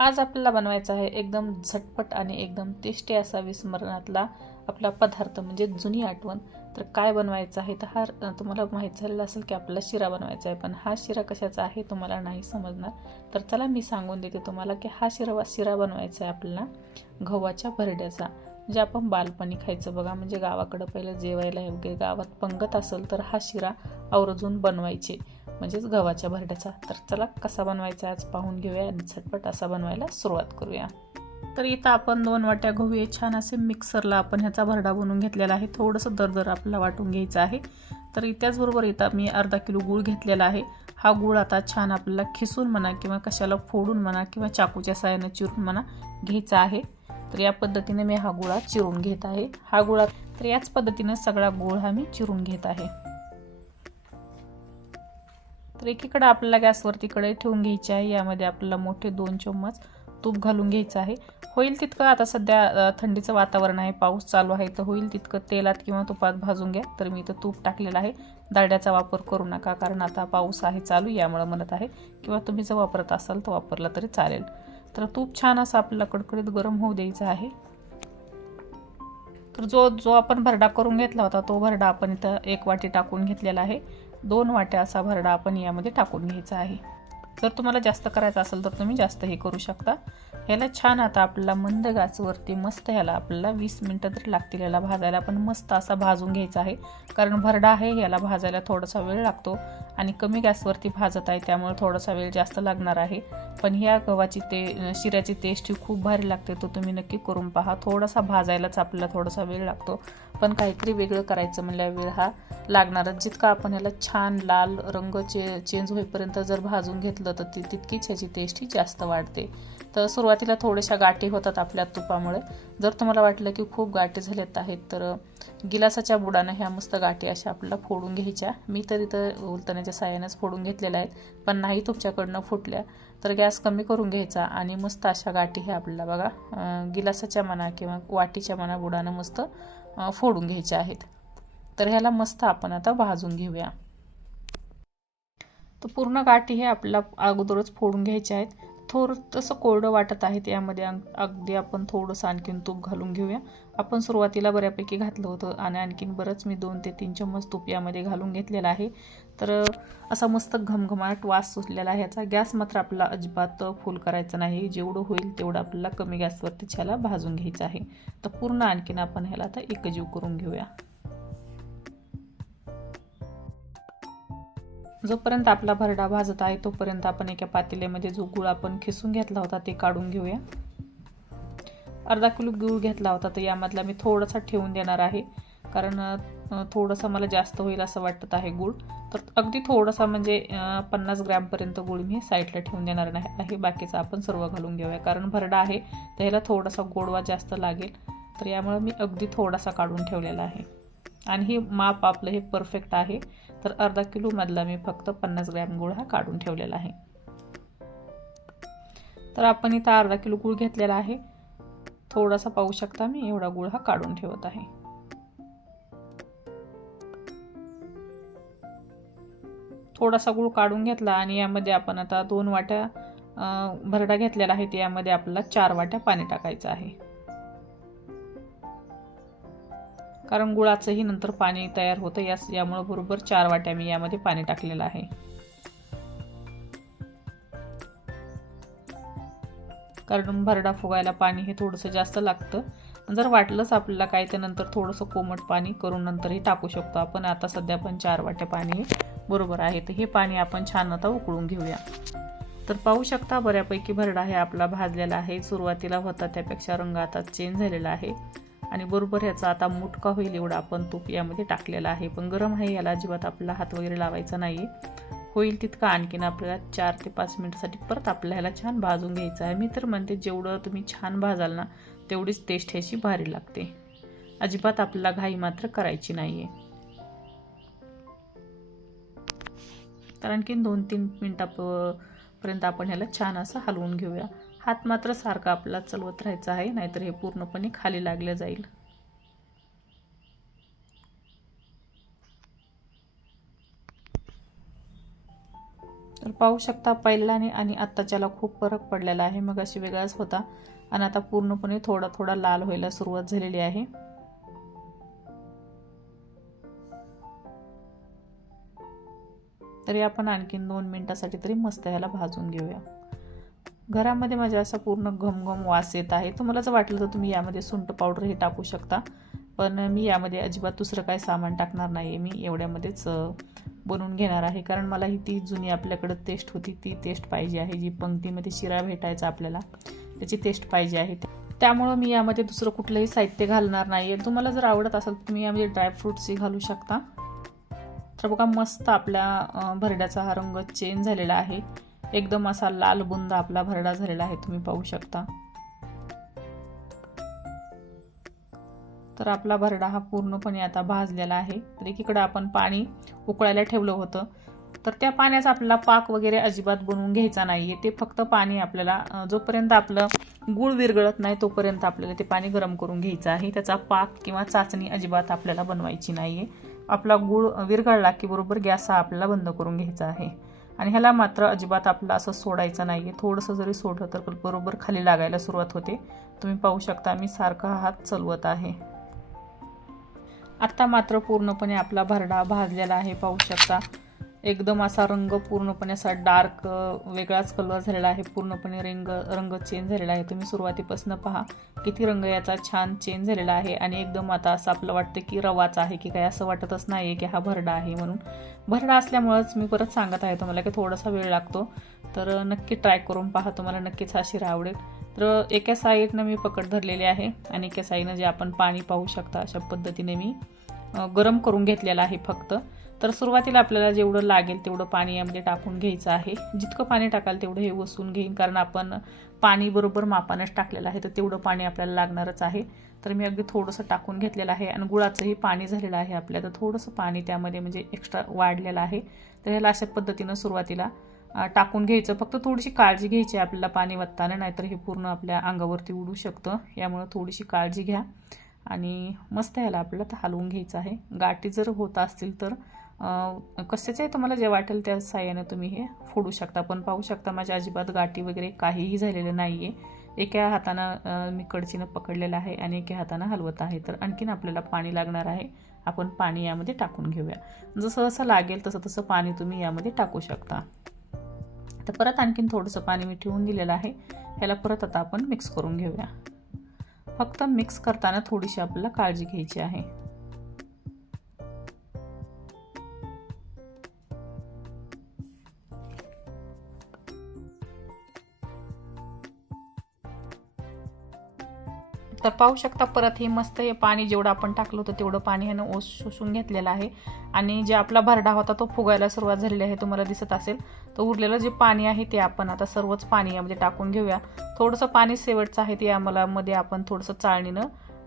आज आपल्याला बनवायचा आहे एकदम झटपट आणि एकदम टेस्टी असा विस्मरणातला आपला पदार्थ म्हणजे जुनी आठवण. तर काय बनवायचं आहे तर हा तुम्हाला माहीत झालेला असेल की आपल्याला शिरा बनवायचा आहे. पण हा शिरा कशाचा आहे तुम्हाला नाही समजणार. तर चला मी सांगून देते तुम्हाला की हा शिरा शिरा बनवायचा आहे आपल्याला गव्हाच्या भरड्याचा. म्हणजे आपण बालपणी खायचं बघा म्हणजे गावाकडं पहिलं जेवायला वगैरे गावात पंगत असेल तर हा शिरा आवर्जून बनवायचे. म्हणजेच गव्हाच्या भरड्याचा तर चला कसा बनवायचा आज पाहून घेऊया आणि झटपट असा बनवायला सुरुवात करूया. तर इथं आपण दोन वाट्या गहू हे छान असे मिक्सरला आपण ह्याचा भरडा बनवून घेतलेला आहे. थोडंसं दरदर आपल्याला वाटून घ्यायचं आहे. तर त्याचबरोबर इथं मी अर्धा किलो गूळ घेतलेला आहे. हा गूळ आता छान आपल्याला खिसून म्हणा किंवा कशाला फोडून म्हणा किंवा चाकूच्या साहाय्याने चिरून म्हणा घ्यायचा आहे. तर या पद्धतीने मी हा गुळा चिरून घेत आहे. हा गुळा तर याच पद्धतीने सगळा गूळ हा मी चिरून घेत आहे. तर एकीकडे आपल्याला गॅसवरती तिकडे ठेवून घ्यायची आहे. यामध्ये आपल्याला मोठे दोन चम्मच तूप घालून घ्यायचं आहे. होईल तितकं आता सध्या थंडीचं वातावरण आहे. पाऊस चालू आहे तर होईल तितकं तेलात किंवा तुपात भाजून घ्या. तर मी इथं तूप टाकलेलं आहे. दाड्याचा वापर करू नका कारण आता पाऊस आहे चालू यामुळे म्हणत आहे. किंवा तुम्ही जर वापरत असाल तर वापरला तरी चालेल. तर तूप छान असं आपल्याला कडकडीत गरम होऊ द्यायचं आहे. तर जो जो आपण भरडा करून घेतला होता तो भरडा आपण इथं एक वाटी टाकून घेतलेला आहे. दोन वाट्या असा भरडा आपण यामध्ये टाकून घ्यायचा आहे. जर तुम्हाला जास्त करायचं असेल तर तुम्ही जास्त हे करू शकता. ह्याला छान आता आपल्याला मंद गाचवरती मस्त ह्याला आपल्याला वीस मिनटं तरी लागतील. याला भाजायला पण मस्त असा भाजून घ्यायचा आहे. कारण भरडा आहे याला भाजायला थोडासा वेळ लागतो. आणि कमी गॅसवरती भाजत आहे त्यामुळे थोडासा वेळ जास्त लागणार आहे. पण ह्या गव्हाची ते शिऱ्याची टेस्ट ही खूप भारी लागते तो तुम्ही नक्की करून पहा. थोडासा भाजायलाच आपल्याला थोडासा वेळ लागतो. पण काहीतरी वेगळं करायचं म्हणल्या वेळ हा लागणारच. जितका आपण याला छान लाल रंग चे चेंज होईपर्यंत जर भाजून घेतलं तर ती तितकीच ह्याची टेस्ट ही जास्त वाढते. तर सुरुवातीला थोड्याशा गाठी होतात आपल्या तुपामुळे. जर तुम्हाला वाटलं की खूप गाठी झालेत आहेत तर गिलासाच्या बुडानं ह्या मस्त गाठी अशा आपल्याला फोडून घ्यायच्या. मी तर इथं उलतण्याच्या साह्यानेच फोडून घेतलेल्या आहेत पण नाही तुमच्याकडनं फुटल्या. तर गॅस कमी करून घ्यायचा आणि मस्त अशा गाठी ह्या आपल्याला बघा गिलासाच्या मना किंवा वाटीच्या मना बुडानं मस्त फोडून घ्यायच्या आहेत. तर ह्याला मस्त आपण आता भाजून घेऊया. तर पूर्ण गाठी हे आपल्याला अगोदरच फोडून घ्यायच्या आहेत. थोडंसं कोरडं वाटत आहे त्यामध्ये अगदी आपण थोडंसं आणखीन तूप घालून घेऊया. आपण सुरुवातीला बऱ्यापैकी घातलं होतं आणि आणखीन बरंच मी दोन ते तीन चम्मच तूप यामध्ये घालून घेतलेला आहे. तर असा मस्त घमघमाट वास सुटलेला आहे ह्याचा गॅस मात्र आपला अजिबात फुल करायचा नाही. जेवढं होईल तेवढं आपल्याला कमी गॅसवरती ह्याला भाजून घ्यायचं आहे. तर पूर्ण आणखीन आपण ह्याला आता एकजीव करून घेऊया. जोपर्यंत आपला भरडा भाजत आहे तोपर्यंत आपण एका पातेल्यामध्ये जो गुळ आपण खिसून घेतला होता ते काढून घेऊया. अर्धा किलो गुळ घेतला होता तर यामधला मी थोडासा ठेवून देणार आहे. कारण थोडंसं मला जास्त होईल असं वाटत आहे गुळ. तर अगदी थोडासा म्हणजे पन्नास ग्रॅमपर्यंत गुळ मी साईडला ठेवून देणार नाही आहे. बाकीचं आपण सर्व घालून घेऊया. कारण भरडा आहे तर ह्याला थोडासा गोडवा जास्त लागेल. तर यामुळे मी अगदी थोडासा काढून ठेवलेला आहे. आणि हे माप आपलं हे परफेक्ट आहे. तर अर्धा किलोमधला मी फक्त पन्नास ग्रॅम गुळ हा काढून ठेवलेला आहे. तर आपण इथं अर्धा किलो गुळ घेतलेला आहे. थोडासा पाहू शकता मी एवढा गुळ हा काढून ठेवत आहे. थोडासा गुळ काढून घेतला आणि यामध्ये आपण आता दोन वाट्या भरडा घेतलेला आहे. यामध्ये आपल्याला चार वाट्या पाणी टाकायचं आहे. कारण गुळाचंही नंतर पाणी तयार होतं यास यामुळं बरोबर चार वाट्या मी यामध्ये पाणी टाकलेलं आहे. कारण भरडा फुगायला पाणी हे थोडंसं जास्त लागतं. जर वाटलंच आपल्याला काय तर नंतर थोडंसं कोमट पाणी करून नंतरही टाकू शकतो आपण. आता सध्या पण चार वाट्या पाणी बरोबर आहे. तर हे पाणी आपण छान आता उकळून घेऊया. तर पाहू शकता बऱ्यापैकी भरडा हे आपला भाजलेला आहे. सुरुवातीला होता त्यापेक्षा रंग आता चेंज झालेला आहे. आणि बरोबर ह्याचा आता मुटका होईल एवढा आपण तूप यामध्ये टाकलेला आहे. पण गरम आहे याला अजिबात आपला हात वगैरे लावायचा नाही. होईल तितका आणखीन आपल्याला चार ते पाच मिनिटसाठी परत आपल्याला ह्याला छान भाजून घ्यायचं आहे. मी तर म्हणते जेवढं तुम्ही छान भाजाल ना तेवढीच टेस्ट ह्याची भारी लागते. अजिबात आपल्याला घाई मात्र करायची नाही आहे तर आणखीन दोन तीन मिनटापर्यंत आपण ह्याला छान असं हलवून घेऊया. हात मात्र सारखा आपला चलवत राहायचा आहे नाहीतर हे पूर्णपणे खाली लागले जाईल. तर पाहू शकता पहिल्याने आणि आत्ताच्याला खूप फरक पडलेला आहे. मग अशी वेगळाच होता आणि आता पूर्णपणे थोडा थोडा लाल व्हायला सुरुवात झालेली आहे. तरी आपण आणखीन दोन मिनिटासाठी तरी मस्त ह्याला भाजून घेऊया. घरामध्ये माझ्या असा पूर्ण घमघम वास येत आहे. तुम्हाला जर वाटलं तर तुम्ही यामध्ये सुंट पावडर हे टाकू शकता. पण मी यामध्ये अजिबात दुसरं काय सामान टाकणार नाही आहे मी एवढ्यामध्येच बनवून घेणार आहे. कारण मला ही ती जुनी आपल्याकडं टेस्ट होती. ती टेस्ट पाहिजे आहे. जी पंक्तीमध्ये शिरा भेटायचा आपल्याला त्याची टेस्ट पाहिजे आहे. त्यामुळं मी यामध्ये दुसरं कुठलंही साहित्य घालणार नाही आहे तुम्हाला जर आवडत असेल तर तुम्ही यामध्ये ड्रायफ्रूट्सही घालू शकता. तर बघा मस्त आपल्या भरड्याचा हा रंग चेंज झालेला आहे. एकदम असा लाल बुंद आपला भरडा झालेला आहे तुम्ही पाहू शकता. तर आपला भरडा हा पूर्णपणे आता भाजलेला आहे. तर एकीकडे आपण पाणी उकळायला ठेवलं होतं. तर त्या पाण्याचा आपल्याला पाक वगैरे अजिबात बनवून घ्यायचा नाही आहे ते फक्त पाणी आपल्याला जोपर्यंत आपलं गूळ विरघळत नाही तोपर्यंत आपल्याला ते पाणी गरम करून घ्यायचं आहे. त्याचा पाक किंवा चाचणी अजिबात आपल्याला बनवायची नाही आहे आपला गूळ विरघळला की बरोबर गॅस हा आपल्याला बंद करून घ्यायचा आहे. आणि ह्याला मात्र अजिबात आपलं असं सोडायचं नाही आहे थोडंसं जरी सोडलं तर बरोबर खाली लागायला सुरुवात होते. तुम्ही पाहू शकता मी सारखा हात चलवत आहे. आत्ता मात्र पूर्णपणे आपला भरडा भाजलेला आहे पाहू शकता. एकदम असा रंग पूर्णपणे असा डार्क वेगळाच कलर झालेला आहे. पूर्णपणे रंग रंग चेंज झालेला आहे. तुम्ही सुरुवातीपासून पहा किती रंग याचा छान चेंज झालेला आहे. आणि एकदम आता असं आपलं वाटतं की रवाचा आहे की काय असं वाटतच नाही आहे की हा भरडा आहे म्हणून. भरडा असल्यामुळंच मी परत सांगत आहे तुम्हाला की थोडासा वेळ लागतो. तर नक्की ट्राय करून पहा. तुम्हाला नक्कीच हा शिरा आवडेल. तर एका साईडनं मी पकड धरलेली आहे आणि एका साईडनं जे आपण पाणी पाहू शकता अशा पद्धतीने मी गरम करून घेतलेलं आहे फक्त. तर सुरुवातीला आपल्याला जेवढं लागेल तेवढं पाणी यामध्ये टाकून घ्यायचं आहे. जितकं पाणी टाकाल तेवढं हे वसून घेईन कारण आपण पाणी बरोबर मापानंच टाकलेलं आहे तर तेवढं पाणी आपल्याला लागणारच आहे. तर मी अगदी थोडंसं टाकून घेतलेलं आहे आणि गुळाचंही पाणी झालेलं आहे आपल्या तर थोडंसं पाणी त्यामध्ये म्हणजे एक्स्ट्रा वाढलेलं आहे. तर ह्याला अशा पद्धतीनं सुरुवातीला टाकून घ्यायचं. फक्त थोडीशी काळजी घ्यायची आपल्याला पाणी वत्ताना नाहीतर हे पूर्ण आपल्या अंगावरती उडू शकतं. यामुळं थोडीशी काळजी घ्या आणि मस्त ह्याला आपल्याला हलवून घ्यायचं आहे. गाठी जर होत असतील तर कशाचंही तुम्हाला जे वाटेल त्या साह्यानं तुम्ही हे फोडू शकता. पण पाहू शकता माझ्या अजिबात गाठी वगैरे काहीही झालेलं नाही आहे एका हातानं मी कडचीनं पकडलेलं आहे आणि एका हातानं हलवत आहे. तर आणखीन आपल्याला पाणी लागणार आहे. आपण पाणी यामध्ये टाकून घेऊया. जसं जसं लागेल तसं तसं पाणी तुम्ही यामध्ये टाकू शकता. तर परत आणखीन थोडंसं पाणी मी ठेवून दिलेलं आहे. ह्याला परत आता आपण मिक्स करून घेऊया. फक्त मिक्स करताना थोडीशी आपल्याला काळजी घ्यायची आहे. तर पाहू शकता परत हे मस्त हे पाणी जेवढं आपण टाकलं होतं तेवढं पाणी ह्यानं ओस शोषून घेतलेलं आहे. आणि जे आपला भरडा होता तो फुगायला सुरुवात झालेली आहे तुम्हाला दिसत असेल. तर उरलेलं जे पाणी आहे ते आपण आता सर्वच पाणी यामध्ये टाकून घेऊया. थोडंसं पाणी शेवटचं आहे ते आम्हाला मध्ये आपण थोडंसं चाळणीनं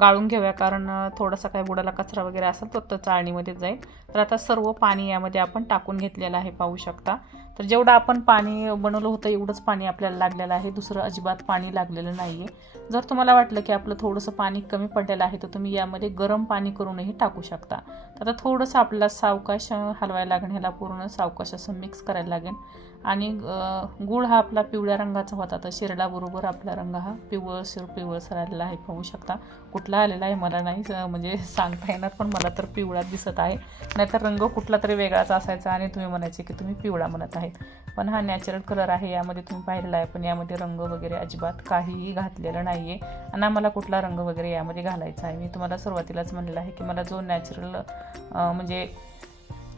गाळून घेऊया कारण थोडासा काही बुडाला कचरा वगैरे असेल तर तो चाळणीमध्ये जाईल. तर आता सर्व पाणी यामध्ये आपण टाकून घेतलेलं आहे पाहू शकता. तर जेवढं आपण पाणी बनवलं होतं एवढंच पाणी आपल्याला लागलेलं आहे. दुसरं अजिबात पाणी लागलेलं नाही आहे जर तुम्हाला वाटलं की आपलं थोडंसं पाणी कमी पडलेलं आहे तर तुम्ही यामध्ये गरम पाणी करूनही टाकू शकता. तर आता थोडंसं आपल्याला सावकाश हलवायला लागेल ह्याला पूर्ण सावकाश असं मिक्स करायला लागेल. आणि गूळ हा आपला पिवळ्या रंगाचा होता तर शिरडाबरोबर आपला रंग हा पिवळसर पिवळसर आलेला आहे पाहू शकता. कुठला आलेला आहे मला नाही म्हणजे सांगता येणार पण मला तर पिवळा दिसत आहे. नाहीतर रंग कुठला तरी वेगळाच असायचा आणि तुम्ही म्हणायचे की तुम्ही पिवळा म्हणत आहेत. पण हा नॅचरल कलर आहे यामध्ये तुम्ही पाहिलेला आहे पण यामध्ये रंग वगैरे अजिबात काहीही घातलेलं नाही आहे आणि आम्हाला कुठला रंग वगैरे यामध्ये घालायचा आहे? मी तुम्हाला सुरुवातीलाच म्हणलेलं आहे की मला जो नॅचरल म्हणजे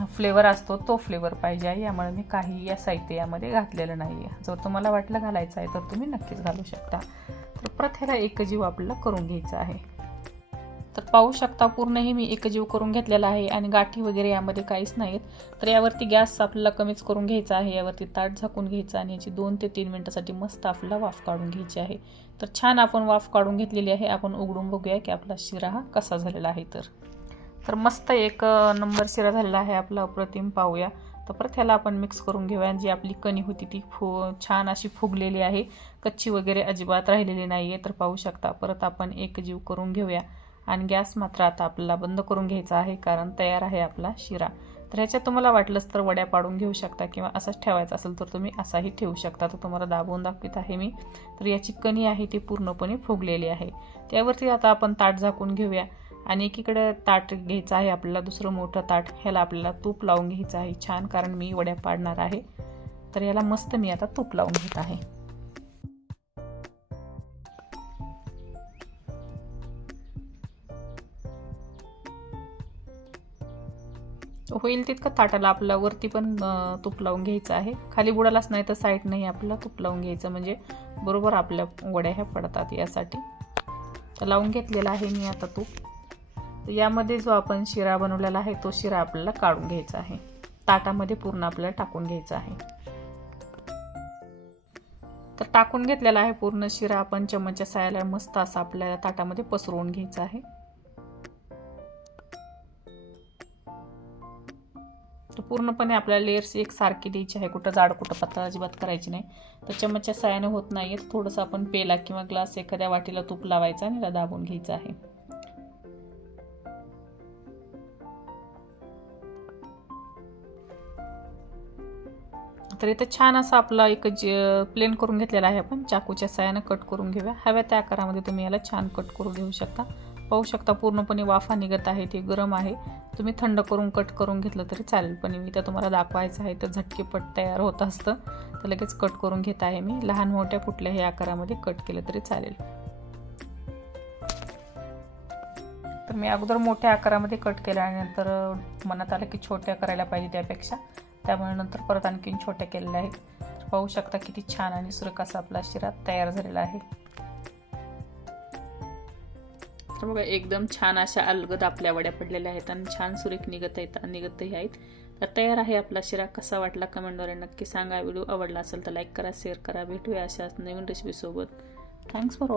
फ्लेवर असतो तो फ्लेवर पाहिजे आहे. यामुळे मी काही या साहित्य यामध्ये घातलेलं नाही आहे जर तुम्हाला वाटलं घालायचं आहे तर तुम्ही नक्कीच घालू शकता. तर प्रथेला एकजीव आपल्याला करून घ्यायचा आहे. तर पाहू शकता पूर्णही मी एकजीव करून घेतलेला आहे आणि गाठी वगैरे यामध्ये काहीच नाहीत. तर यावरती गॅस आपल्याला कमीच करून घ्यायचा आहे. यावरती ताट झाकून घ्यायचं आणि याची दोन ते तीन मिनटासाठी मस्त आपल्याला वाफ काढून घ्यायची आहे. तर छान आपण वाफ काढून घेतलेली आहे. आपण उघडून बघूया की आपला शिरा हा कसा झालेला आहे तर. तर मस्त एक नंबर शिरा झालेला आहे आपला अप्रतिम पाहूया. तर परत ह्याला आपण मिक्स करून घेऊया. जी आपली कणी होती ती फु छान अशी फुगलेली आहे. कच्ची वगैरे अजिबात राहिलेली नाही आहे तर पाहू शकता. परत आपण एक जीव करून घेऊया. आणि गॅस मात्र आता आपल्याला बंद करून घ्यायचा आहे कारण तयार आहे आपला शिरा. तर ह्याच्यात तुम्हाला वाटलंच तर वड्या पाडून घेऊ शकता किंवा असंच ठेवायचं असेल तर तुम्ही असाही ठेवू शकता. तर तुम्हाला दाबवून दाखवित आहे मी. तर याची कणी आहे ती पूर्णपणे फुगलेली आहे. त्यावरती आता आपण ताट झाकून घेऊया. आणि एकीकडे ताट घ्यायचं आहे आपल्याला दुसरं मोठं ताट ह्याला आपल्याला तूप लावून घ्यायचं आहे. छान कारण मी वड्या पाडणार आहे. तर याला मस्त मी आता तूप लावून घेत आहे. होईल तितकं ताटाला आपल्याला वरती पण तूप लावून घ्यायचं आहे. खाली बुडालाच नाही तर साईड नाही आपल्याला तूप लावून घ्यायचं. म्हणजे बरोबर आपल्या वड्या ह्या पडतात यासाठी. लावून घेतलेलं आहे मी आता तूप. तर यामध्ये जो आपण शिरा बनवलेला आहे तो शिरा आपल्याला काढून घ्यायचा आहे. ताटामध्ये पूर्ण आपल्याला टाकून घ्यायचा आहे. तर टाकून घेतलेला आहे पूर्ण शिरा आपण चमचा सायाला मस्त असा आपल्याला ताटामध्ये पसरवून घ्यायचा आहे. तर पूर्णपणे आपल्याला लेअर्स एक सारखी द्यायची आहे. कुठं जाड कुठं पातळ अजिबात करायची नाही. तर चमचा सायाने होत नाही थोडंसं आपण पेला किंवा ग्लास एखाद्या वाटीला तूप लावायचा आणि दाबून घ्यायचं आहे. तर इथं छान असा आपला एक प्लेन करून घेतलेला आहे आपण. चाकूच्या सायानं कट करून घेऊया. हव्या त्या आकारामध्ये तुम्ही याला छान कट करून घेऊ शकता. पाहू शकता पूर्णपणे वाफा निघत आहे ते गरम आहे. तुम्ही थंड करून कट करून घेतलं तरी चालेल पण मी तर तुम्हाला दाखवायचं आहे तर झटकेपट तयार होत असतं. तर लगेच कट करून घेत आहे मी. लहान मोठ्या कुठल्याही आकारामध्ये कट केलं तरी चालेल. तर मी अगोदर मोठ्या आकारामध्ये कट केल्यानंतर मनात आलं की छोट्या करायला पाहिजे त्यापेक्षा. त्यामुळे नंतर परत आणखीन छोट्या केलेल्या आहेत. पाहू शकता किती छान आणि सुरेख असा आपला शिरा तयार झालेला आहे. तर बघा एकदम छान अशा अलगद आपल्या वड्या पडलेल्या आहेत आणि छान सुरेख निघत आहेत निघतही आहेत. तर तयार आहे आपला शिरा. कसा वाटला कमेंटद्वारे नक्की सांगा. व्हिडिओ आवडला असेल तर लाईक करा शेअर करा. भेटूया अशाच नवीन रेसिपीसोबत थँक्स फॉर